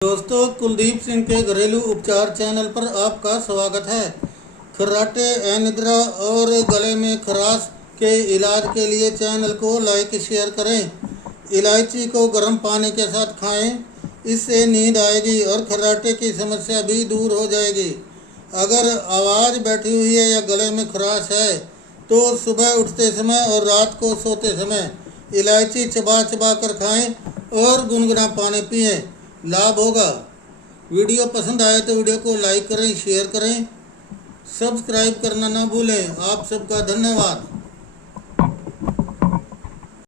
दोस्तों, कुलदीप सिंह के घरेलू उपचार चैनल पर आपका स्वागत है। खर्राटे, अनिद्रा और गले में खराश के इलाज के लिए चैनल को लाइक शेयर करें। इलायची को गर्म पानी के साथ खाएं, इससे नींद आएगी और खर्राटे की समस्या भी दूर हो जाएगी। अगर आवाज़ बैठी हुई है या गले में खराश है तो सुबह उठते समय और रात को सोते समय इलायची चबा चबा कर खाएं और गुनगुना पानी पिएं, लाभ होगा। वीडियो पसंद आए तो वीडियो को लाइक करें, शेयर करें, सब्सक्राइब करना ना भूलें। आप सबका धन्यवाद।